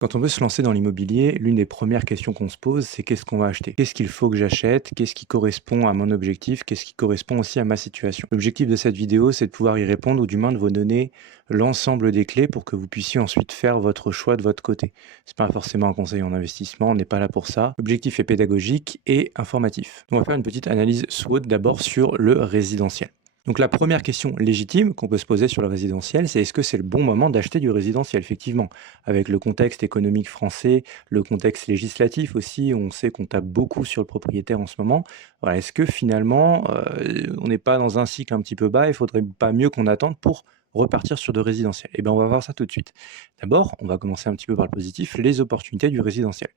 Quand on veut se lancer dans l'immobilier, l'une des premières questions qu'on se pose, c'est qu'est-ce qu'on va acheter? Qu'est-ce qu'il faut que j'achète? Qu'est-ce qui correspond à mon objectif? Qu'est-ce qui correspond aussi à ma situation? L'objectif de cette vidéo, c'est de pouvoir y répondre ou du moins de vous donner l'ensemble des clés pour que vous puissiez ensuite faire votre choix de votre côté. C'est pas forcément un conseil en investissement, on n'est pas là pour ça. L'objectif est pédagogique et informatif. On va faire une petite analyse SWOT d'abord sur le résidentiel. Donc la première question légitime qu'on peut se poser sur le résidentiel, c'est est-ce que c'est le bon moment d'acheter du résidentiel? Effectivement, avec le contexte économique français, le contexte législatif aussi, on sait qu'on tape beaucoup sur le propriétaire en ce moment. Voilà, est-ce que finalement, on n'est pas dans un cycle un petit peu bas? Il faudrait pas mieux qu'on attende pour repartir sur de résidentiel? Eh bien, on va voir ça tout de suite. D'abord, on va commencer un petit peu par le positif, les opportunités du résidentiel.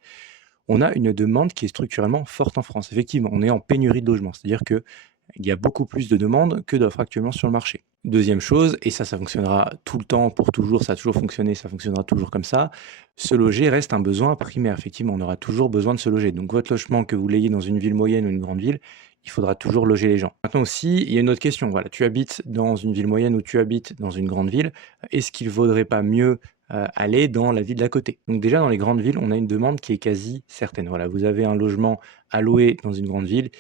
On a une demande qui est structurellement forte en France. Effectivement, on est en pénurie de logements, c'est-à-dire que il y a beaucoup plus de demandes que d'offres actuellement sur le marché. Deuxième chose, et ça fonctionnera tout le temps, pour toujours, ça a toujours fonctionné, ça fonctionnera toujours comme ça, se loger reste un besoin primaire. Effectivement, on aura toujours besoin de se loger. Donc votre logement, que vous l'ayez dans une ville moyenne ou une grande ville, il faudra toujours loger les gens. Maintenant aussi, il y a une autre question. Voilà, tu habites dans une ville moyenne ou tu habites dans une grande ville, est-ce qu'il ne vaudrait pas mieux aller dans la ville d'à côté? Donc déjà, dans les grandes villes, on a une demande qui est quasi certaine. Voilà, vous avez un logement à louer dans une grande ville,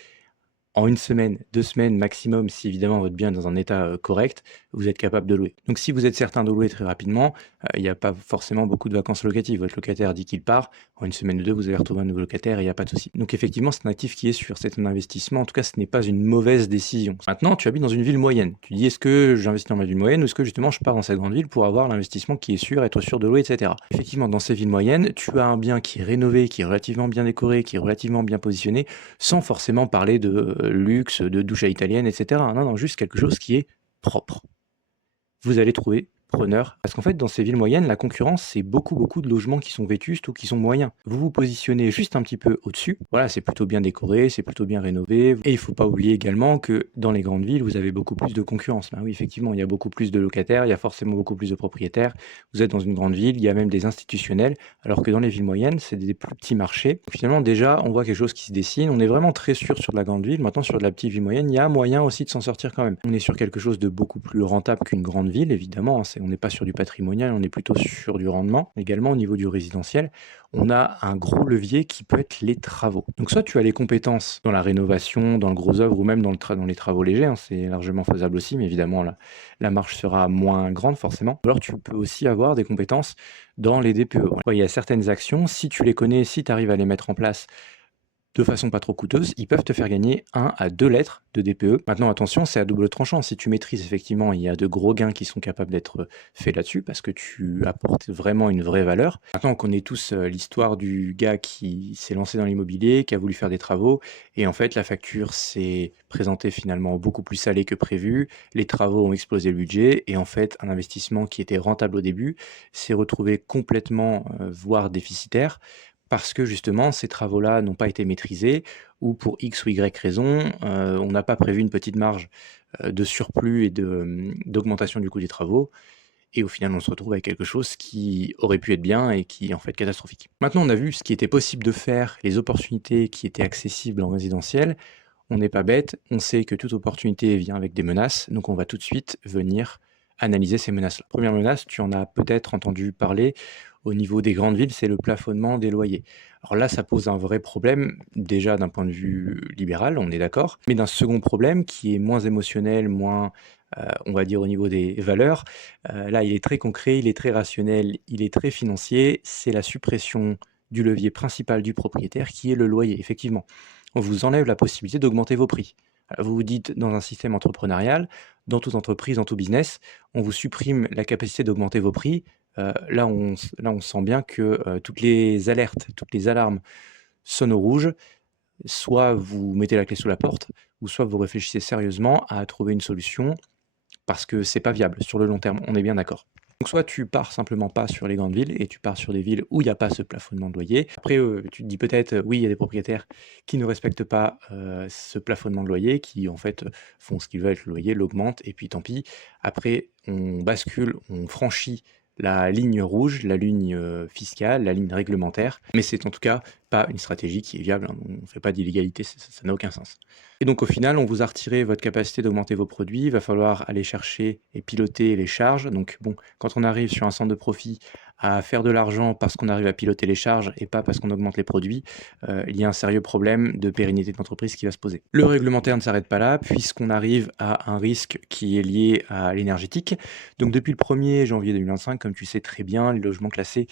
en une semaine, 2 semaines maximum, si évidemment votre bien est dans un état, correct, vous êtes capable de louer. Donc si vous êtes certain de louer très rapidement, il y a pas forcément beaucoup de vacances locatives. Votre locataire dit qu'il part, en une semaine ou 2, vous allez retrouver un nouveau locataire et il y a pas de souci. Donc effectivement, c'est un actif qui est sûr, c'est un investissement. En tout cas, ce n'est pas une mauvaise décision. Maintenant, tu habites dans une ville moyenne. Tu dis: «Est-ce que j'investis dans ma ville moyenne ou est-ce que justement je pars dans cette grande ville pour avoir l'investissement qui est sûr, être sûr de louer et cetera?» Effectivement, dans ces villes moyennes, tu as un bien qui est rénové, qui est relativement bien décoré, qui est relativement bien positionné, sans forcément parler de, luxe, de douche à l'italienne et cetera. Non, non, juste quelque chose qui est propre. Vous allez trouver preneur. Parce qu'en fait, dans ces villes moyennes, la concurrence, c'est beaucoup, beaucoup de logements qui sont vétustes ou qui sont moyens. Vous vous positionnez juste un petit peu au-dessus. Voilà, c'est plutôt bien décoré, c'est plutôt bien rénové. Et il faut pas oublier également que dans les grandes villes, vous avez beaucoup plus de concurrence. Ben oui, effectivement, il y a beaucoup plus de locataires, il y a forcément beaucoup plus de propriétaires. Vous êtes dans une grande ville, il y a même des institutionnels, alors que dans les villes moyennes, c'est des plus petits marchés. Finalement, déjà, on voit quelque chose qui se dessine. On est vraiment très sûr sur de la grande ville. Maintenant, sur de la petite ville moyenne, il y a moyen aussi de s'en sortir quand même. On est sur quelque chose de beaucoup plus rentable qu'une grande ville, évidemment, hein. On n'est pas sur du patrimonial, on est plutôt sur du rendement. Également, au niveau du résidentiel, on a un gros levier qui peut être les travaux. Donc, soit tu as les compétences dans la rénovation, dans le gros œuvre ou même dans les travaux légers, hein, c'est largement faisable aussi, mais évidemment, la marge sera moins grande forcément. Ou alors, tu peux aussi avoir des compétences dans les DPE. Ouais, il y a certaines actions, si tu les connais, si tu arrives à les mettre en place de façon pas trop coûteuse, ils peuvent te faire gagner 1 à 2 lettres de DPE. Maintenant attention, c'est à double tranchant. Si tu maîtrises effectivement, il y a de gros gains qui sont capables d'être faits là-dessus parce que tu apportes vraiment une vraie valeur. Maintenant, on connaît tous, l'histoire du gars qui s'est lancé dans l'immobilier, qui a voulu faire des travaux et en fait la facture s'est présentée finalement beaucoup plus salée que prévu. Les travaux ont explosé le budget et en fait un investissement qui était rentable au début s'est retrouvé complètement, voire déficitaire parce que justement ces travaux-là n'ont pas été maîtrisés ou pour X ou Y raison, on n'a pas prévu une petite marge, de surplus et d'augmentation du coût des travaux et au final on se retrouve avec quelque chose qui aurait pu être bien et qui est en fait catastrophique. Maintenant on a vu ce qui était possible de faire, les opportunités qui étaient accessibles en résidentiel. On n'est pas bête, on sait que toute opportunité vient avec des menaces, donc on va tout de suite venir analyser ces menaces-là. Première menace, tu en as peut-être entendu parler au niveau des grandes villes, c'est le plafonnement des loyers. Alors là, ça pose un vrai problème, déjà d'un point de vue libéral, on est d'accord, mais d'un second problème qui est moins émotionnel, moins, on va dire au niveau des valeurs. Là, il est très concret, il est très rationnel, il est très financier, c'est la suppression du levier principal du propriétaire qui est le loyer, effectivement. On vous enlève la possibilité d'augmenter vos prix. Vous vous dites dans un système entrepreneurial, dans toute entreprise, dans tout business, on vous supprime la capacité d'augmenter vos prix. Là, on sent bien que, toutes les alertes, toutes les alarmes sonnent au rouge. Soit vous mettez la clé sous la porte ou soit vous réfléchissez sérieusement à trouver une solution parce que c'est pas viable sur le long terme, on est bien d'accord. Donc soit tu pars simplement pas sur les grandes villes et tu pars sur des villes où il y a pas ce plafonnement de loyer. Après, tu te dis peut-être, oui, il y a des propriétaires qui ne respectent pas, ce plafonnement de loyer, qui en fait, font ce qu'ils veulent avec le loyer, l'augmentent et puis tant pis. Après, on bascule, on franchit la ligne rouge, la ligne, fiscale, la ligne réglementaire, mais c'est en tout cas pas une stratégie qui est viable, hein. On ne fait pas d'illégalité, ça n'a aucun sens. Et donc au final, on vous a retiré votre capacité d'augmenter vos produits. Il va falloir aller chercher et piloter les charges. Donc bon, quand on arrive sur un centre de profit à faire de l'argent parce qu'on arrive à piloter les charges et pas parce qu'on augmente les produits, il y a un sérieux problème de pérennité de l'entreprise qui va se poser. Le réglementaire ne s'arrête pas là, puisqu'on arrive à un risque qui est lié à l'énergétique. Donc depuis le 1er janvier 2025, comme tu sais très bien, les logements classés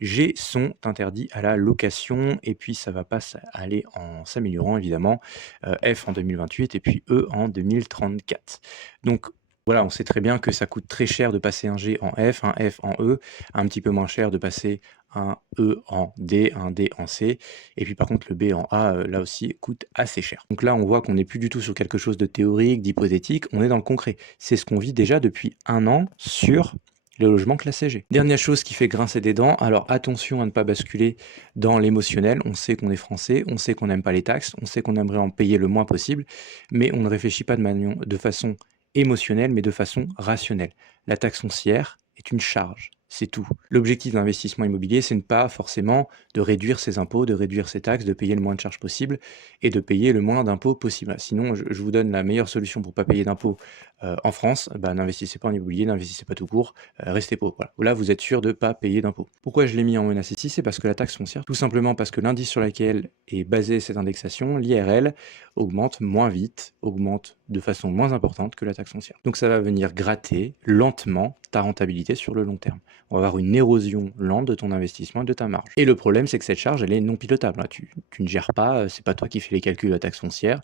G sont interdits à la location et puis ça va pas aller en s'améliorant évidemment, F en 2028 et puis E en 2034. Donc voilà, on sait très bien que ça coûte très cher de passer un G en F, un F en E, un petit peu moins cher de passer un E en D, un D en C et puis par contre le B en A, là aussi coûte assez cher. Donc là, on voit qu'on n'est plus du tout sur quelque chose de théorique, d'hypothétique, on est dans le concret. C'est ce qu'on vit déjà depuis 1 an sur le logement classé G. Dernière chose qui fait grincer des dents, alors attention à ne pas basculer dans l'émotionnel. On sait qu'on est français, on sait qu'on n'aime pas les taxes, on sait qu'on aimerait en payer le moins possible, mais on ne réfléchit pas de façon émotionnelle, mais de façon rationnelle. La taxe foncière est une charge, c'est tout. L'objectif de l'investissement immobilier, c'est ne pas forcément de réduire ses impôts, de réduire ses taxes, de payer le moins de charges possible et de payer le moins d'impôts possible. Sinon, je vous donne la meilleure solution pour ne pas payer d'impôts en France, bah, n'investissez pas en immobilier, n'investissez pas tout court, restez pauvre. Voilà. Là, vous êtes sûr de ne pas payer d'impôts. Pourquoi je l'ai mis en menace ici? C'est parce que la taxe foncière, tout simplement parce que l'indice sur lequel est basée cette indexation, l'IRL, augmente moins vite, augmente de façon moins importante que la taxe foncière. Donc ça va venir gratter lentement ta rentabilité sur le long terme. On va avoir une érosion lente de ton investissement et de ta marge. Et le problème, c'est que cette charge, elle est non pilotable. Hein. Tu ne gères pas, c'est pas toi qui fais les calculs de la taxe foncière.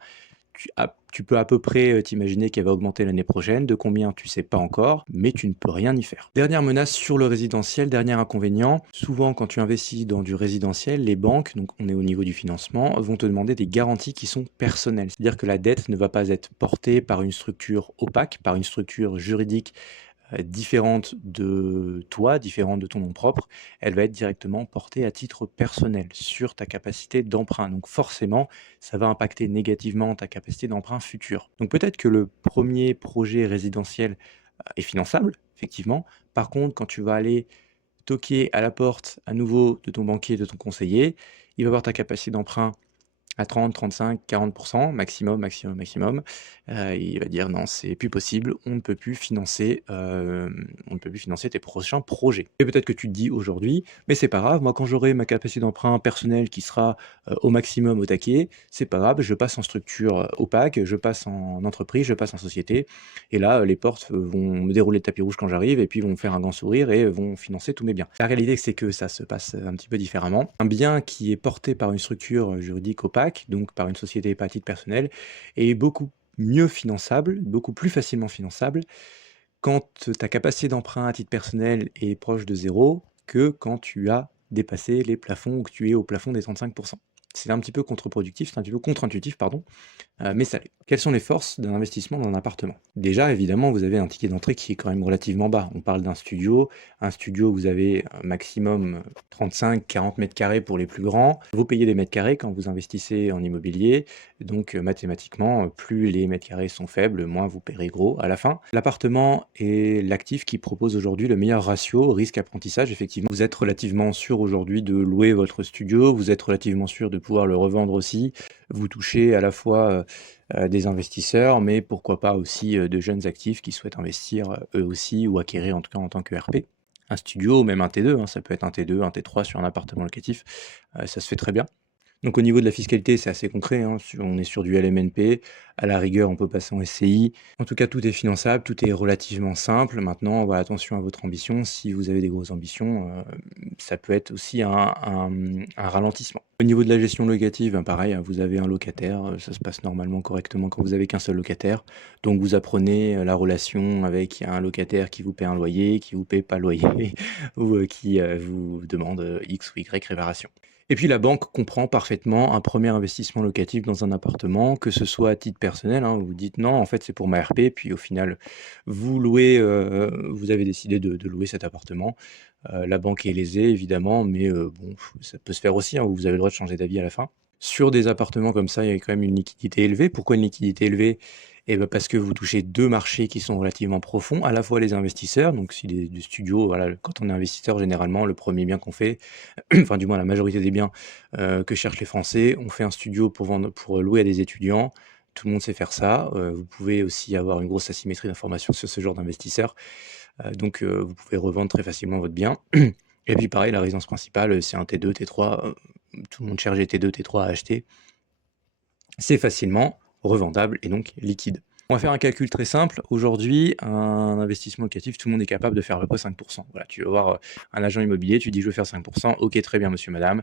Tu peux à peu près t'imaginer qu'elle va augmenter l'année prochaine, de combien tu sais pas encore, mais tu ne peux rien y faire. Dernière menace sur le résidentiel, dernier inconvénient, souvent quand tu investis dans du résidentiel, les banques, donc on est au niveau du financement, vont te demander des garanties qui sont personnelles. C'est-à-dire que la dette ne va pas être portée par une structure opaque, par une structure juridique différente de toi, différente de ton nom propre, elle va être directement portée à titre personnel sur ta capacité d'emprunt. Donc forcément, ça va impacter négativement ta capacité d'emprunt futur. Donc peut-être que le premier projet résidentiel est finançable, effectivement. Par contre, quand tu vas aller toquer à la porte à nouveau de ton banquier, de ton conseiller, il va voir ta capacité d'emprunt à 30, 35, 40 maximum, maximum, maximum. Il va dire: «Non, c'est plus possible, on ne peut plus financer tes prochains projets». Et peut-être que tu te dis aujourd'hui: «Mais c'est pas grave, moi quand j'aurai ma capacité d'emprunt personnelle qui sera, au maximum, au taquet, c'est pas grave, je passe en structure, opaque, je passe en entreprise, je passe en société et là, les portes, vont me dérouler le tapis rouge quand j'arrive et puis vont me faire un grand sourire et vont financer tous mes biens». La réalité, c'est que ça se passe, un petit peu différemment. Un bien qui est porté par une structure, juridique opaque, donc par une société pas à titre personnel, est beaucoup mieux finançable, beaucoup plus facilement finançable quand ta capacité d'emprunt à titre personnel est proche de 0 que quand tu as dépassé les plafonds ou que tu es au plafond des 35. C'est un petit peu contre-productif, c'est un petit peu contre-intuitif, pardon, mais ça l'est. Quelles sont les forces d'un investissement dans un appartement? Déjà, évidemment, vous avez un ticket d'entrée qui est quand même relativement bas. On parle d'un studio. Un studio, vous avez un maximum 35-40 mètres carrés pour les plus grands. Vous payez des mètres carrés quand vous investissez en immobilier, donc mathématiquement, plus les mètres carrés sont faibles, moins vous paierez gros à la fin. L'appartement est l'actif qui propose aujourd'hui le meilleur ratio risque-apprentissage. Effectivement, vous êtes relativement sûr aujourd'hui de louer votre studio, vous êtes relativement sûr de pouvoir le revendre aussi. Vous touchez à la fois, des investisseurs, mais pourquoi pas aussi, de jeunes actifs qui souhaitent investir, eux aussi ou acquérir en tout cas en tant que RP. Un studio ou même un T2, hein, ça peut être un T2, un T3 sur un appartement locatif, ça se fait très bien. Donc au niveau de la fiscalité, c'est assez concret, hein, on est sur du LMNP, à la rigueur, on peut passer en SCI. En tout cas, tout est finançable, tout est relativement simple. Maintenant, voilà, attention à votre ambition. Si vous avez des grosses ambitions, ça peut être aussi un ralentissement. Au niveau de la gestion locative, ben pareil, hein, vous avez un locataire, ça se passe normalement correctement quand vous avez qu'un seul locataire. Donc vous apprenez, la relation avec un locataire qui vous paie un loyer, qui vous paie pas le loyer ou, qui, vous demande, X ou Y réparation. Et puis la banque comprend parfaitement un premier investissement locatif dans un appartement, que ce soit à titre personnel, hein, vous vous dites: «Non, en fait, c'est pour ma RP», puis au final, vous louez, vous avez décidé de louer cet appartement. La banque est lésée évidemment, mais bon, ça peut se faire aussi, hein, vous avez le droit de changer d'avis à la fin. Sur des appartements comme ça, il y a quand même une liquidité élevée. Pourquoi une liquidité élevée? Et bah, parce que vous touchez 2 marchés qui sont relativement profonds, à la fois les investisseurs, donc si des studios, voilà, quand on est investisseur généralement le premier bien qu'on fait, enfin du moins la majorité des biens, que cherchent les Français, on fait un studio pour louer à des étudiants. Tout le monde sait faire ça, vous pouvez aussi avoir une grosse asymétrie d'information sur ce genre d'investisseurs, donc vous pouvez revendre très facilement votre bien. Et puis pareil, la résidence principale, c'est un T2, T3, tout le monde cherche des T2, T3 à acheter. C'est facilement revendable et donc liquide. On va faire un calcul très simple. Aujourd'hui, un investissement locatif, tout le monde est capable de faire à peu près 5 %. Voilà, tu vas voir, un agent immobilier, tu dis: «Je veux faire 5 %». «OK, très bien monsieur, madame.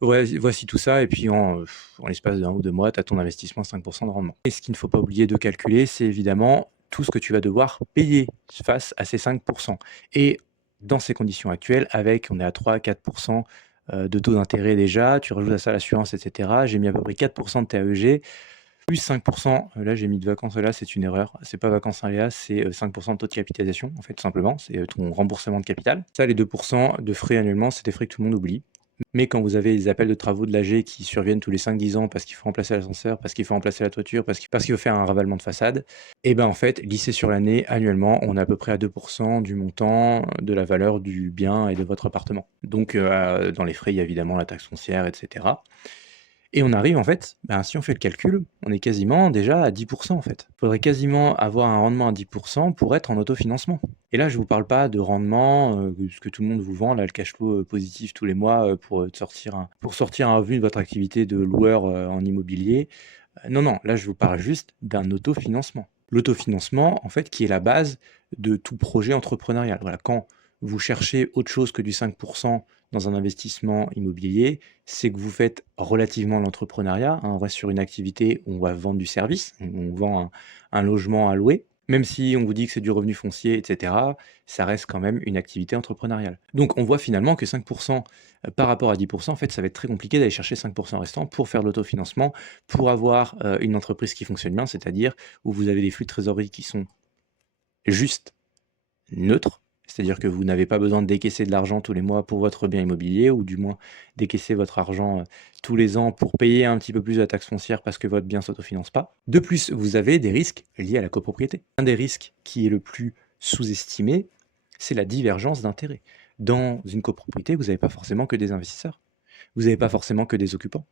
Ouais, voici tout ça» et puis en l'espace d'1 ou 2 mois, tu as ton investissement à 5 % de rendement. Et ce qu'il ne faut pas oublier de calculer, c'est évidemment tout ce que tu vas devoir payer face à ces 5 % et dans ces conditions actuelles, avec on est à 3-4 de taux d'intérêt déjà, tu rajoutes à ça l'assurance et cetera. J'ai mis à peu près 4 de TAEG, plus 5 là j'ai mis de vacances aléas, c'est une erreur. C'est pas vacances aléas, c'est, 5 de taux de capitalisation en fait, tout simplement. C'est, ton remboursement de capital. Ça, les 2 de frais annuellement, c'est des frais que tout le monde oublie. Mais quand vous avez les appels de travaux de l'AG qui surviennent tous les 5-10 ans parce qu'il faut remplacer l'ascenseur, parce qu'il faut remplacer la toiture, parce qu'il faut faire un ravalement de façade, et ben, en fait, lissé sur l'année, annuellement, on est à peu près à 2 du montant de la valeur du bien et de votre appartement. Donc, dans les frais, il y a évidemment la taxe foncière et cetera. Et on arrive en fait, ben, si on fait le calcul, on est quasiment déjà à 10 en fait. Il faudrait quasiment avoir un rendement à 10 pour être en autofinancement. Et là, je vous parle pas de rendement, ce que tout le monde vous vend, là, le cash flow, positif tous les mois, pour sortir un revenu de votre activité de loueur, en immobilier. Non, non, là, je vous parle juste d'un autofinancement. L'autofinancement, en fait, qui est la base de tout projet entrepreneurial. Voilà, quand vous cherchez autre chose que du 5 dans un investissement immobilier, c'est que vous faites relativement l'entrepreneuriat, hein. On reste sur une activité où on va vendre du service, on vend un logement à louer. Même si on vous dit que c'est du revenu foncier, et cetera, ça reste quand même une activité entrepreneuriale. Donc on voit finalement que 5 par rapport à 10 en fait, ça va être très compliqué d'aller chercher 5 restants pour faire de l'autofinancement, pour avoir, une entreprise qui fonctionne bien, c'est-à-dire où vous avez des flux de trésorerie qui sont juste neutre, c'est-à-dire que vous n'avez pas besoin de décaisser de l'argent tous les mois pour votre bien immobilier ou du moins décaisser votre argent, tous les ans pour payer un petit peu plus de la taxe foncière parce que votre bien s'autofinance pas. De plus, vous avez des risques liés à la copropriété. Un des risques qui est le plus sous-estimé, c'est la divergence d'intérêts. Dans une copropriété, vous n'avez pas forcément que des investisseurs, vous n'avez pas forcément que des occupants.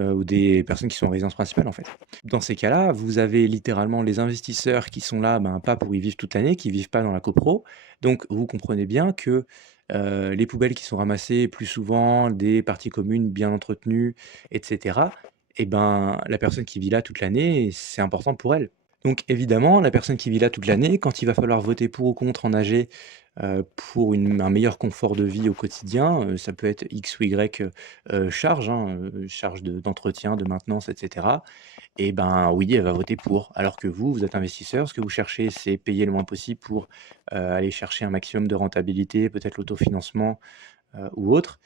Ou des personnes qui sont en résidence principale, en fait. Dans ces cas-là, vous avez littéralement les investisseurs qui sont là, ben, pas pour y vivre toute l'année, qui vivent pas dans la copro. Donc vous comprenez bien que, les poubelles qui sont ramassées plus souvent, des parties communes bien entretenues et cetera, et ben, la personne qui vit là toute l'année, c'est important pour elle. Donc évidemment, la personne qui vit là toute l'année, quand il va falloir voter pour ou contre en AG, pour un meilleur confort de vie au quotidien, ça peut être X ou Y, charges, hein, charges d'entretien, de maintenance et cetera, et ben, oui, elle va voter pour. Alors que vous êtes investisseur, ce que vous cherchez, c'est payer le moins possible pour, aller chercher un maximum de rentabilité, peut-être l'autofinancement, ou autre.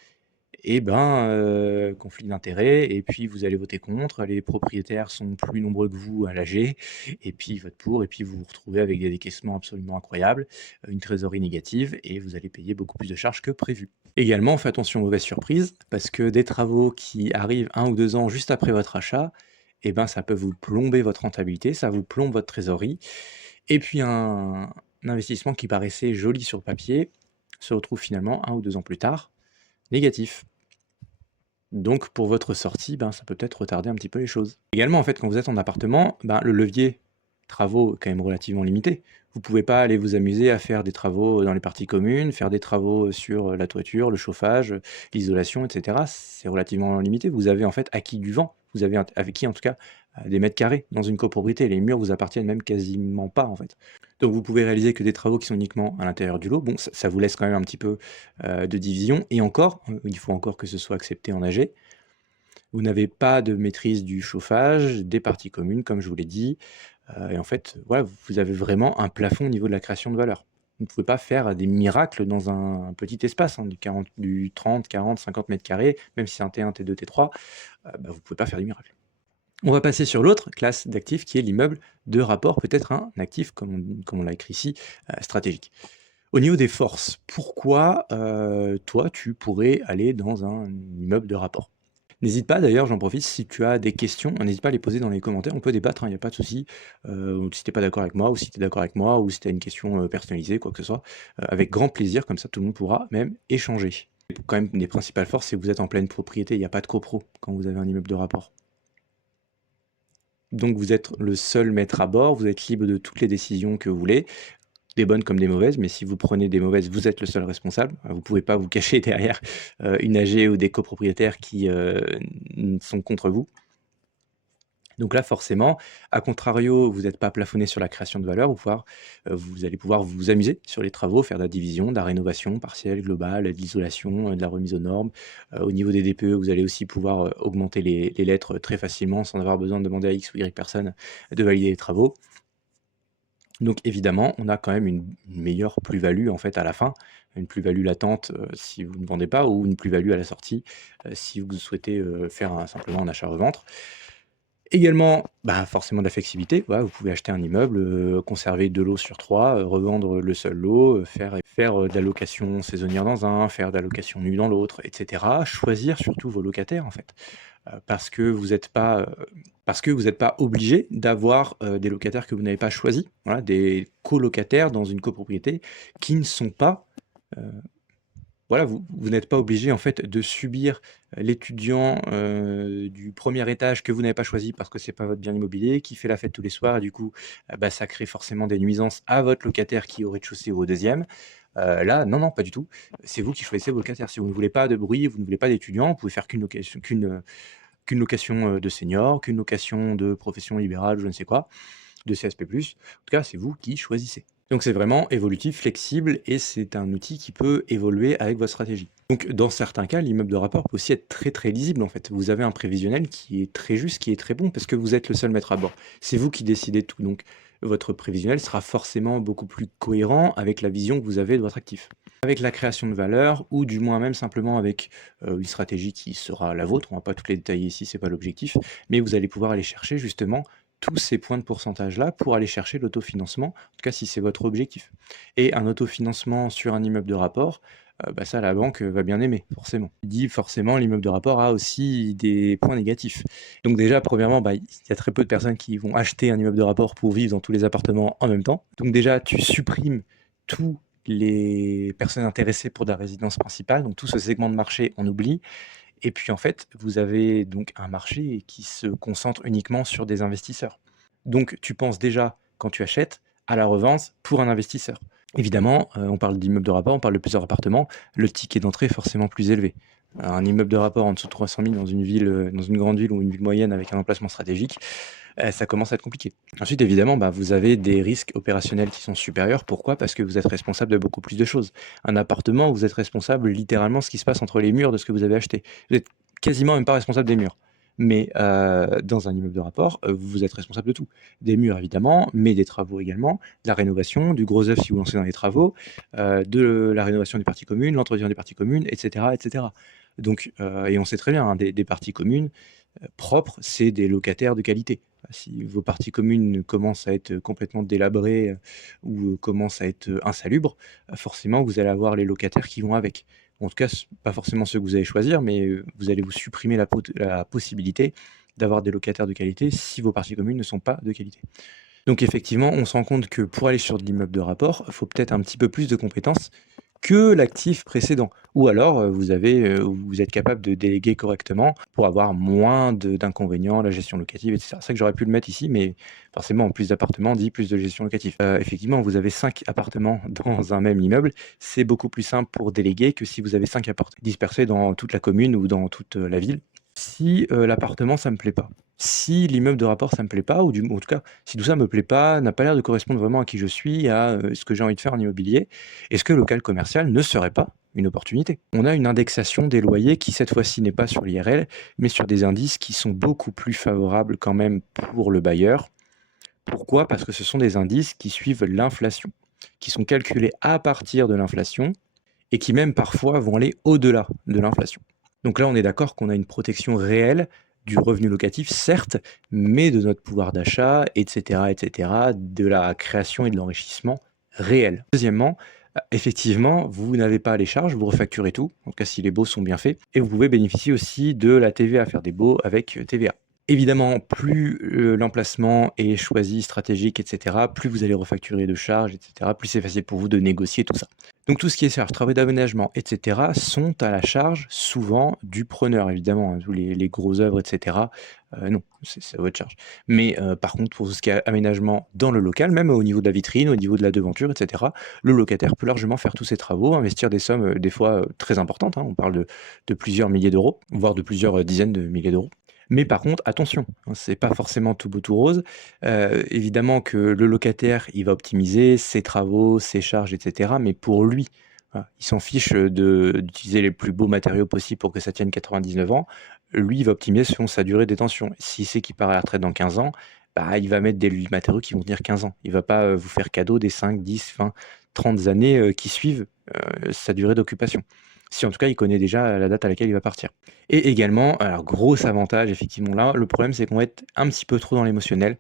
Et ben, conflit d'intérêts et puis vous allez voter contre, les propriétaires sont plus nombreux que vous à l'AG et puis ils votent pour et puis vous vous retrouvez avec des décaissements absolument incroyables, une trésorerie négative et vous allez payer beaucoup plus de charges que prévu. Également, faites attention aux mauvaises surprises parce que des travaux qui arrivent 1 ou 2 ans juste après votre achat, et ben, ça peut vous plomber votre rentabilité, ça vous plombe votre trésorerie et puis un investissement qui paraissait joli sur le papier se retrouve finalement 1 ou 2 ans plus tard négatif. Donc pour votre sortie, ben, ça peut peut-être retarder un petit peu les choses. Également, en fait, quand vous êtes en appartement, ben, le levier travaux est quand même relativement limité. Vous pouvez pas aller vous amuser à faire des travaux dans les parties communes, faire des travaux sur la toiture, le chauffage, l'isolation, et cetera. C'est relativement limité. Vous avez en fait acquis du vent. Vous avez acquis en tout cas des mètres carrés dans une copropriété. Les murs vous appartiennent même quasiment pas en fait. Donc vous pouvez réaliser que des travaux qui sont uniquement à l'intérieur du lot, bon, ça vous laisse quand même un petit peu de division. Et encore, il faut encore que ce soit accepté en AG. Vous n'avez pas de maîtrise du chauffage, des parties communes, comme je vous l'ai dit. Et en fait, voilà, vous avez vraiment un plafond au niveau de la création de valeur. Vous ne pouvez pas faire des miracles dans un petit espace, hein, du 30, 40, 50 mètres carrés, même si c'est un T1, T2, T3, bah, vous ne pouvez pas faire des miracles. On va passer sur l'autre classe d'actifs qui est l'immeuble de rapport, peut-être un actif, comme on l'a écrit ici, stratégique. Au niveau des forces, pourquoi toi, tu pourrais aller dans un immeuble de rapport? N'hésite pas d'ailleurs, j'en profite, si tu as des questions, n'hésite pas à les poser dans les commentaires, on peut débattre, hein, il y a pas de souci. Si tu es pas d'accord avec moi ou si tu es d'accord avec moi ou si tu as une question, personnalisée, quoi que ce soit, avec grand plaisir, comme ça tout le monde pourra même échanger. Quand même, une des principales forces, c'est que vous êtes en pleine propriété, il y a pas de copro quand vous avez un immeuble de rapport. Donc vous êtes le seul maître à bord, vous êtes libre de toutes les décisions que vous voulez. des bonnes comme des mauvaises, mais si vous prenez des mauvaises, vous êtes le seul responsable. Vous pouvez pas vous cacher derrière, une AG ou des copropriétaires qui, sont contre vous. Donc là, forcément, à contrario, vous n'êtes pas plafonné sur la création de valeur, vous allez pouvoir vous amuser sur les travaux, faire de la division, de la rénovation partielle, globale, de l'isolation, de la remise aux normes. Au niveau des DPE, vous allez aussi pouvoir, augmenter les lettres très facilement sans avoir besoin de demander à X ou Y personne de valider les travaux. Donc évidemment, on a quand même une meilleure plus-value en fait à la fin, une plus-value latente, si vous ne vendez pas ou une plus-value à la sortie, si vous souhaitez, faire simplement un achat-revente. Également, bah, forcément de la flexibilité, voilà, vous pouvez acheter un immeuble, conserver 2 lots sur 3, revendre le seul lot, faire, de la location saisonnière dans un, faire de la location nue dans l'autre et cetera. Choisir surtout vos locataires en fait, parce que vous êtes pas obligé d'avoir, des locataires que vous n'avez pas choisis. Voilà, des colocataires dans une copropriété qui ne sont pas, heu voilà, vous n'êtes pas obligé en fait de subir, l'étudiant, du premier étage que vous n'avez pas choisi parce que c'est pas votre bien immobilier, qui fait la fête tous les soirs et du coup, bah, ça crée forcément des nuisances à votre locataire qui est au rez-de-chaussée ou au deuxième. Là, non, non, pas du tout. C'est vous qui choisissez vos locataires. Si vous ne voulez pas de bruit, vous ne voulez pas d'étudiants, vous pouvez faire qu'une location, de senior, qu'une location de profession libérale, je ne sais quoi, de CSP+. En tout cas, c'est vous qui choisissez. Donc c'est vraiment évolutif, flexible et c'est un outil qui peut évoluer avec votre stratégie. Donc dans certains cas, l'immeuble de rapport peut aussi être très, très lisible en fait. Vous avez un prévisionnel qui est très juste, qui est très bon parce que vous êtes le seul maître à bord. C'est vous qui décidez de tout, donc votre prévisionnel sera forcément beaucoup plus cohérent avec la vision que vous avez de votre actif. Avec la création de valeur ou du moins même simplement avec, une stratégie qui sera la vôtre, on va pas toutes les détailler ici, c'est pas l'objectif, mais vous allez pouvoir aller chercher justement tous ces points de pourcentage-là pour aller chercher l'autofinancement, en tout cas si c'est votre objectif. Et un autofinancement sur un immeuble de rapport, bah, ça la banque, va bien aimer, forcément. Il dit forcément l'immeuble de rapport a aussi des points négatifs. Donc déjà, premièrement, bah, il y a très peu de personnes qui vont acheter un immeuble de rapport pour vivre dans tous les appartements en même temps. Donc déjà, tu supprimes tous les personnes intéressées pour de la résidence principale, donc tout ce segment de marché, on oublie. Et puis en fait, vous avez donc un marché qui se concentre uniquement sur des investisseurs. Donc tu penses déjà, quand tu achètes, à la revente pour un investisseur. Évidemment, on parle d'immeuble de rapport, on parle de plusieurs appartements, le ticket d'entrée est forcément plus élevé. Un immeuble de rapport en dessous de 300 000 dans une ville, dans une grande ville ou une ville moyenne avec un emplacement stratégique, ça commence à être compliqué. Ensuite, évidemment, bah, vous avez des risques opérationnels qui sont supérieurs. Pourquoi? Parce que vous êtes responsable de beaucoup plus de choses. Un appartement, vous êtes responsable littéralement de ce qui se passe entre les murs de ce que vous avez acheté. Vous êtes quasiment même pas responsable des murs. Mais dans un immeuble de rapport, vous êtes responsable de tout. Des murs évidemment, mais des travaux également, de la rénovation, du gros œuvre si vous lancez dans les travaux, de la rénovation des parties communes, l'entretien des parties communes, et cetera, et cetera. Donc et on sait très bien, hein, des parties communes, propres, c'est des locataires de qualité. Si vos parties communes commencent à être complètement délabrées, ou commencent à être, insalubres, forcément vous allez avoir les locataires qui vont avec. En tout cas, pas forcément ceux que vous allez choisir, mais, vous allez vous supprimer la possibilité d'avoir des locataires de qualité si vos parties communes ne sont pas de qualité. Donc effectivement, on se rend compte que pour aller sur de l'immeuble de rapport, il faut peut-être un petit peu plus de compétences que l'actif précédent. Ou alors, vous êtes capable de déléguer correctement pour avoir moins d'inconvénients, la gestion locative et cetera. C'est vrai que j'aurais pu le mettre ici, mais forcément, plus d'appartements dit plus de gestion locative. Effectivement, vous avez 5 appartements dans un même immeuble, c'est beaucoup plus simple pour déléguer que si vous avez 5 appartements dispersés dans toute la commune ou dans toute, la ville. Si, l'appartement, ça me plaît pas, si l'immeuble de rapport, ça me plaît pas ou en tout cas, si tout ça me plaît pas, n'a pas l'air de correspondre vraiment à qui je suis, à, ce que j'ai envie de faire en immobilier, est-ce que le local commercial ne serait pas une opportunité? On a une indexation des loyers qui, cette fois-ci, n'est pas sur l'IRL, mais sur des indices qui sont beaucoup plus favorables quand même pour le bailleur. Pourquoi? Parce que ce sont des indices qui suivent l'inflation, qui sont calculés à partir de l'inflation et qui même parfois vont aller au-delà de l'inflation. Donc là, on est d'accord qu'on a une protection réelle du revenu locatif, certes, mais de notre pouvoir d'achat, et cetera, de la création et de l'enrichissement réel. Deuxièmement, effectivement, vous n'avez pas les charges, vous refacturez tout, en tout cas si les baux sont bien faits, et vous pouvez bénéficier aussi de la TVA, faire des baux avec TVA. Évidemment, plus l'emplacement est choisi, stratégique, et cetera, plus vous allez refacturer de charges, et cetera, plus c'est facile pour vous de négocier tout ça. Donc tout ce qui est charges, travaux d'aménagement et cetera sont à la charge souvent du preneur évidemment, hein, tous les gros œuvres et cetera, non, c'est à votre charge. Mais par contre pour tout ce qui est aménagement dans le local, même au niveau de la vitrine, au niveau de la devanture et cetera, le locataire peut largement faire tous ces travaux, investir des sommes, des fois, très importantes, hein. On parle de plusieurs milliers d'euros, voire de plusieurs, dizaines de milliers d'euros. Mais par contre attention, hein, c'est pas forcément tout beau tout rose. Évidemment que le locataire, il va optimiser ses travaux, ses charges et cetera, mais pour lui, voilà, il s'en fiche, d'utiliser les plus beaux matériaux possibles pour que ça tienne 99 ans. Lui, il va optimiser selon sa durée de détention. S'il sait qu'il part à la retraite dans 15 ans, bah, il va mettre des matériaux qui vont tenir 15 ans. Il va pas, vous faire cadeau des 5, 10, 20, 30 années, qui suivent, sa durée d'occupation. Si en tout cas, il connaît déjà la date à laquelle il va partir. Et également, alors gros avantage effectivement là, le problème c'est qu'on va être un petit peu trop dans l'émotionnel,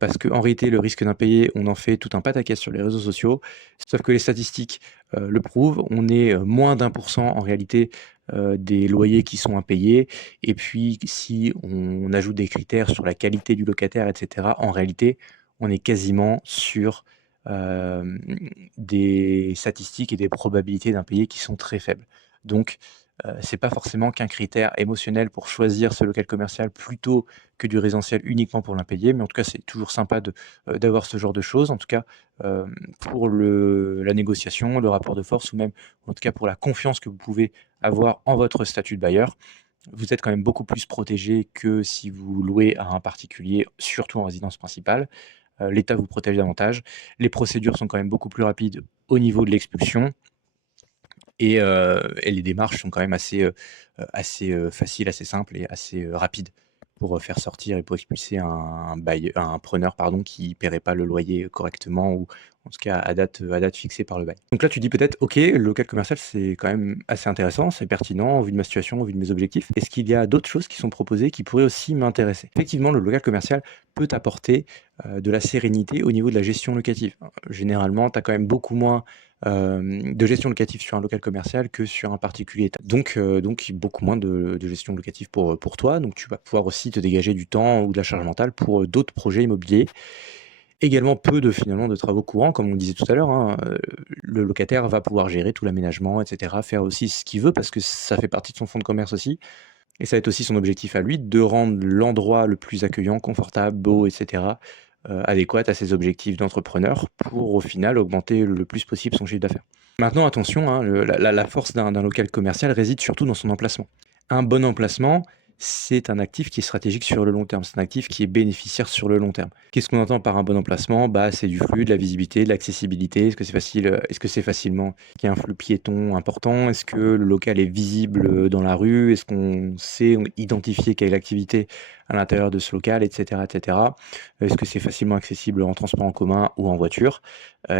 parce qu'en réalité le risque d'impayé, on en fait tout un pataquès sur les réseaux sociaux. Sauf que les statistiques, le prouvent. On est, moins d'1 % en réalité, des loyers qui sont impayés et puis si on ajoute des critères sur la qualité du locataire et cetera, en réalité, on est quasiment sur, hem, des statistiques et des probabilités d'impayés qui sont très faibles. Donc c'est pas forcément qu'un critère émotionnel pour choisir ce local commercial plutôt que du résidentiel uniquement pour l'impayé, mais en tout cas, c'est toujours sympa d'avoir ce genre de choses. En tout cas, pour la négociation, le rapport de force ou même, en tout cas, pour la confiance que vous pouvez avoir en votre statut de bailleur. Vous êtes quand même beaucoup plus protégé que si vous louez à un particulier, surtout en résidence principale. L'État vous protège davantage. Les procédures sont quand même beaucoup plus rapides au niveau de l'expulsion et les démarches sont quand même assez faciles, assez simples et assez, rapides pour, faire sortir et pour expulser un preneur pardon, qui paierait pas le loyer correctement ou en tout cas à date fixée par le bail. Donc là, tu dis peut-être: «OK, le local commercial, c'est quand même assez intéressant, c'est pertinent au vu de ma situation, au vu de mes objectifs. Est-ce qu'il y a d'autres choses qui sont proposées qui pourraient aussi m'intéresser?» Effectivement, le local commercial peut apporter, de la sérénité au niveau de la gestion locative. Généralement, tu as quand même beaucoup moins de gestion locative sur un local commercial que sur un particulier. Donc beaucoup moins de gestion locative pour toi, donc tu vas pouvoir aussi te dégager du temps ou de la charge mentale pour, d'autres projets immobiliers. Également peu de finalement de travaux courants comme on disait tout à l'heure, hein, le locataire va pouvoir gérer tout l'aménagement et cetera, faire aussi ce qu'il veut parce que ça fait partie de son fonds de commerce aussi et ça va être aussi son objectif à lui de rendre l'endroit le plus accueillant, confortable, beau et cetera, adéquat à ses objectifs d'entrepreneur pour au final augmenter le plus possible son chiffre d'affaires. Maintenant attention, hein, la force d'un local commercial réside surtout dans son emplacement. Un bon emplacement, c'est un actif qui est stratégique sur le long terme. C'est un actif qui est bénéficiaire sur le long terme. Qu'est-ce qu'on entend par un bon emplacement? Bah, c'est du flux, de la visibilité, de l'accessibilité. Est-ce que c'est facile, est-ce que c'est facilement qu'il y a un flux piéton important? Est-ce que le local est visible, dans la rue? Est-ce qu'on sait identifier quelle est l'activité à l'intérieur de ce local et cetera et cetera? Est-ce que c'est facilement accessible en transport en commun ou en voiture?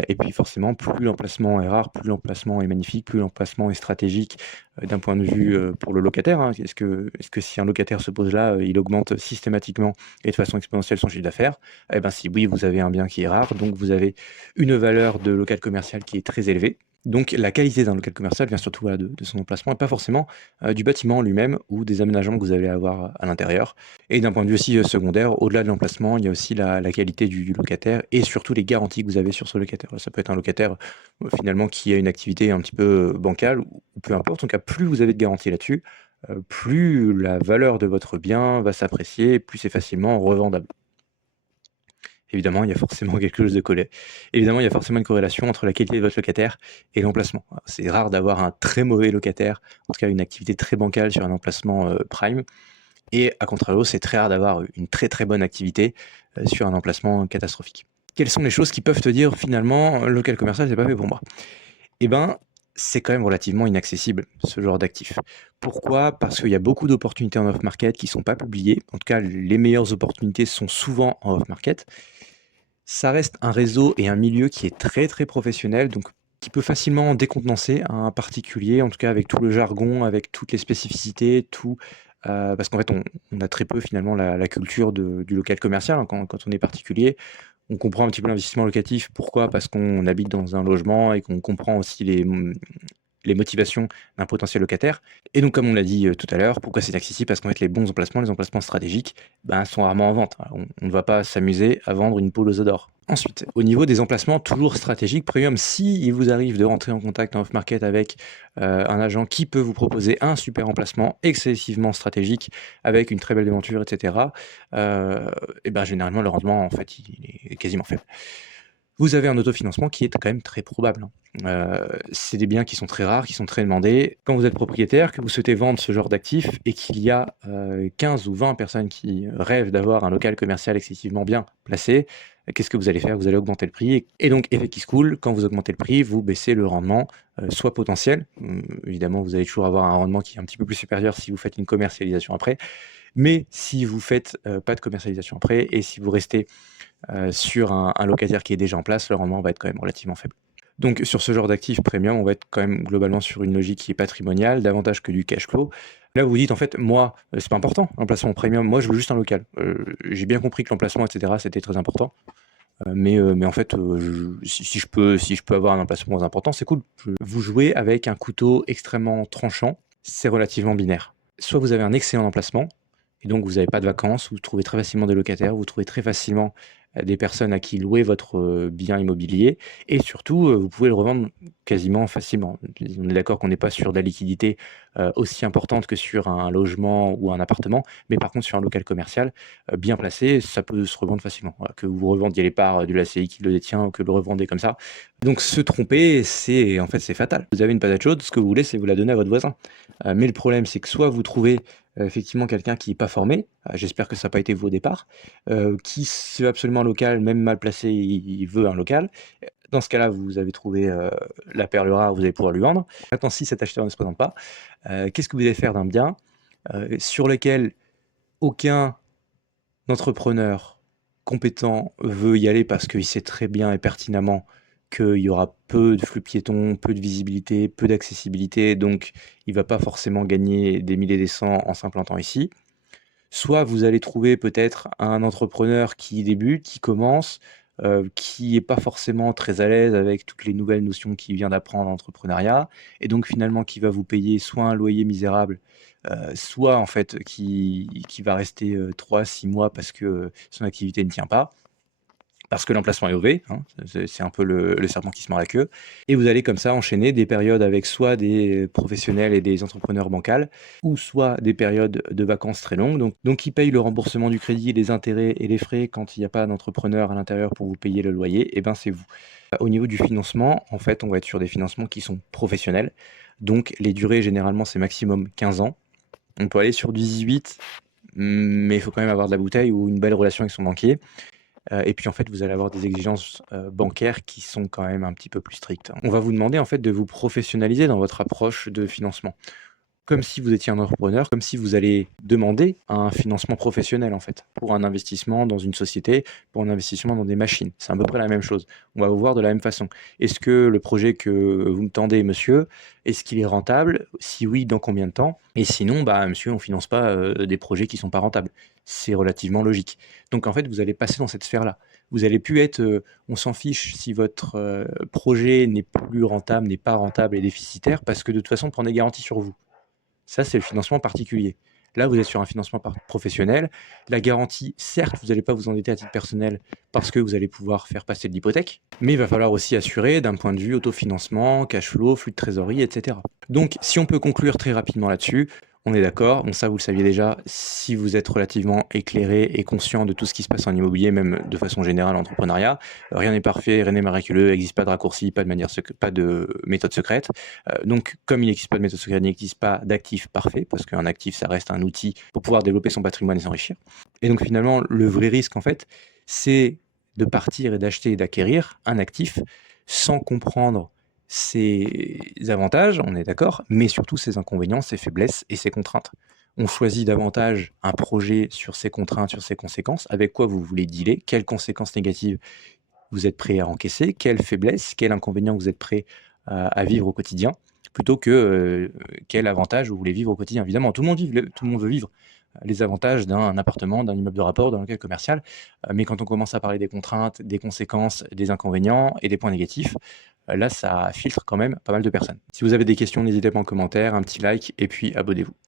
Et puis forcément, plus l'emplacement est rare, plus l'emplacement est magnifique, plus l'emplacement est stratégique, d'un point de vue, pour le locataire, hein. Est-ce que si un locataire se pose là, il augmente systématiquement et de façon exponentielle son chiffre d'affaires? Eh ben, si oui, vous avez un bien qui est rare, donc vous avez une valeur de local commercial qui est très élevée. Donc la qualité d'un local commercial vient surtout, voilà, de son emplacement et pas forcément, du bâtiment en lui-même ou des aménagements que vous allez avoir à l'intérieur. Et d'un point de vue aussi, secondaire, au-delà de l'emplacement, il y a aussi la qualité du locataire et surtout les garanties que vous avez sur ce locataire. Ça peut être un locataire, finalement qui a une activité un petit peu, bancale ou peu importe. En tout cas, plus vous avez de garanties là-dessus, plus la valeur de votre bien va s'apprécier, plus c'est facilement revendable. Évidemment, il y a forcément quelque chose de collé. Évidemment, il y a forcément une corrélation entre la qualité de votre locataire et l'emplacement. C'est rare d'avoir un très mauvais locataire, en tout cas une activité très bancale sur un emplacement, prime et à contrario, c'est très rare d'avoir une très, très bonne activité, sur un emplacement catastrophique. Quelles sont les choses qui peuvent te dire finalement: «Le local commercial, c'est pas fait pour moi»? Eh ben, c'est quand même relativement inaccessible, ce genre d'actifs. Pourquoi? Parce qu'il y a beaucoup d'opportunités en off market qui sont pas publiées. En tout cas, les meilleures opportunités sont souvent en off market. Ça reste un réseau et un milieu qui est très, très professionnel, donc qui peut facilement décontenancer un particulier, en tout cas avec tout le jargon, avec toutes les spécificités, tout, parce qu'en fait on a très peu finalement la culture du local commercial, hein, quand on est particulier. On comprend un petit peu l'investissement locatif. Pourquoi? Parce qu'on habite dans un logement et qu'on comprend aussi les motivations d'un potentiel locataire. Et donc, comme on l'a dit tout à l'heure, pourquoi c'est inaccessible? Parce qu'en fait, les bons emplacements, les emplacements stratégiques, ben, sont rarement en vente. On ne va pas s'amuser à vendre une poule aux œufs d'or. Ensuite, au niveau des emplacements toujours stratégiques, premium, si il vous arrive de rentrer en contact en off-market avec un agent qui peut vous proposer un super emplacement excessivement stratégique avec une très belle devanture, etc., et ben, généralement, le rendement, en fait, il est quasiment faible. Vous avez un autofinancement qui est quand même très probable, hein. C'est des biens qui sont très rares, qui sont très demandés. Quand vous êtes propriétaire, que vous souhaitez vendre ce genre d'actifs et qu'il y a 15 ou 20 personnes qui rêvent d'avoir un local commercial excessivement bien placé, qu'est-ce que vous allez faire? Vous allez augmenter le prix et donc effet qui se coule, quand vous augmentez le prix, vous baissez le rendement, soit potentiel, évidemment vous allez toujours avoir un rendement qui est un petit peu plus supérieur si vous faites une commercialisation après, mais si vous faites pas de commercialisation après et si vous restez sur un locataire qui est déjà en place, le rendement va être quand même relativement faible. Donc sur ce genre d'actifs premium, on va être quand même globalement sur une logique qui est patrimoniale, davantage que du cash flow. Là, vous vous dites en fait, moi, c'est pas important, l'emplacement premium, moi je veux juste un local. J'ai bien compris que l'emplacement, etc., c'était très important. Mais en fait, si je peux avoir un emplacement important, c'est cool. Vous jouez avec un couteau extrêmement tranchant, c'est relativement binaire. Soit vous avez un excellent emplacement, et donc vous n'avez pas de vacances, vous trouvez très facilement des locataires, vous trouvez très facilement des personnes à qui louer votre bien immobilier, et surtout, vous pouvez le revendre quasiment facilement. On est d'accord qu'on n'est pas sur de la liquidité aussi importante que sur un logement ou un appartement, mais par contre sur un local commercial bien placé, ça peut se revendre facilement. Voilà, que vous revendiez les parts de l'ACI qui le détient ou que le revendez comme ça. Donc se tromper, c'est en fait c'est fatal. Vous avez une patate chaude, ce que vous voulez, c'est vous la donner à votre voisin. Mais le problème, c'est que soit vous trouvez effectivement quelqu'un qui n'est pas formé, j'espère que ça n'a pas été vous au départ, qui se veut absolument un local, même mal placé, il veut un local. Dans ce cas-là, vous avez trouvé la perle rare, vous allez pouvoir lui vendre. Maintenant, si cet acheteur ne se présente pas, qu'est-ce que vous allez faire d'un bien sur lequel aucun entrepreneur compétent veut y aller parce qu'il sait très bien et pertinemment qu'il y aura peu de flux piétons, peu de visibilité, peu d'accessibilité, donc il va pas forcément gagner des milliers et des cents en s'implantant ici. Soit vous allez trouver peut-être un entrepreneur qui débute, qui commence, qui est pas forcément très à l'aise avec toutes les nouvelles notions qu'il vient d'apprendre en entrepreneuriat et donc finalement qui va vous payer soit un loyer misérable, soit en fait qui va rester, 3-6 mois parce que son activité ne tient pas. Parce que l'emplacement est mauvais, hein, c'est un peu le serpent qui se mord la queue. Et vous allez comme ça enchaîner des périodes avec soit des professionnels et des entrepreneurs bancals, ou soit des périodes de vacances très longues. Donc qui payent le remboursement du crédit, les intérêts et les frais quand il n'y a pas d'entrepreneur à l'intérieur pour vous payer le loyer, et ben c'est vous. Au niveau du financement, en fait, on va être sur des financements qui sont professionnels. Donc les durées, généralement, c'est maximum 15 ans. On peut aller sur du 18, mais il faut quand même avoir de la bouteille ou une belle relation avec son banquier. Et puis en fait, vous allez avoir des exigences bancaires qui sont quand même un petit peu plus strictes. On va vous demander en fait de vous professionnaliser dans votre approche de financement. Comme si vous étiez un entrepreneur, comme si vous allez demander un financement professionnel en fait, pour un investissement dans une société, pour un investissement dans des machines. C'est à peu près la même chose. On va vous voir de la même façon. Est-ce que le projet que vous me tendez, monsieur, est-ce qu'il est rentable? Si oui, dans combien de temps? Et sinon, bah monsieur, on ne finance pas des projets qui ne sont pas rentables. C'est relativement logique. Donc en fait, vous allez passer dans cette sphère-là. Vous allez plus être, on s'en fiche si votre projet n'est plus rentable, n'est pas rentable et déficitaire, parce que de toute façon, on prend des garanties sur vous. Ça, c'est le financement particulier. Là, vous êtes sur un financement professionnel. La garantie, certes, vous n'allez pas vous endetter à titre personnel parce que vous allez pouvoir faire passer de l'hypothèque, mais il va falloir aussi assurer d'un point de vue autofinancement, cash flow, flux de trésorerie, etc. Donc, si on peut conclure très rapidement là-dessus, on est d'accord, bon ça vous le saviez déjà, si vous êtes relativement éclairé et conscient de tout ce qui se passe en immobilier, même de façon générale en entrepreneuriat, rien n'est parfait, rien n'est miraculeux, il n'existe pas de raccourci, pas de méthode secrète. Donc comme il n'existe pas de méthode secrète, il n'existe pas d'actif parfait, parce qu'un actif ça reste un outil pour pouvoir développer son patrimoine et s'enrichir. Et donc finalement le vrai risque en fait, c'est de partir et d'acheter et d'acquérir un actif sans comprendre ses avantages, on est d'accord, mais surtout ses inconvénients, ses faiblesses et ses contraintes. On choisit davantage un projet sur ses contraintes, sur ses conséquences, avec quoi vous voulez dealer, quelles conséquences négatives vous êtes prêt à encaisser, quelles faiblesses, quels inconvénients vous êtes prêt à vivre au quotidien, plutôt que quel avantage vous voulez vivre au quotidien. Évidemment, tout le monde veut vivre les avantages d'un appartement, d'un immeuble de rapport, d'un local commercial, mais quand on commence à parler des contraintes, des conséquences, des inconvénients et des points négatifs, là, ça filtre quand même pas mal de personnes. Si vous avez des questions, n'hésitez pas en commentaire, un petit like et puis abonnez-vous.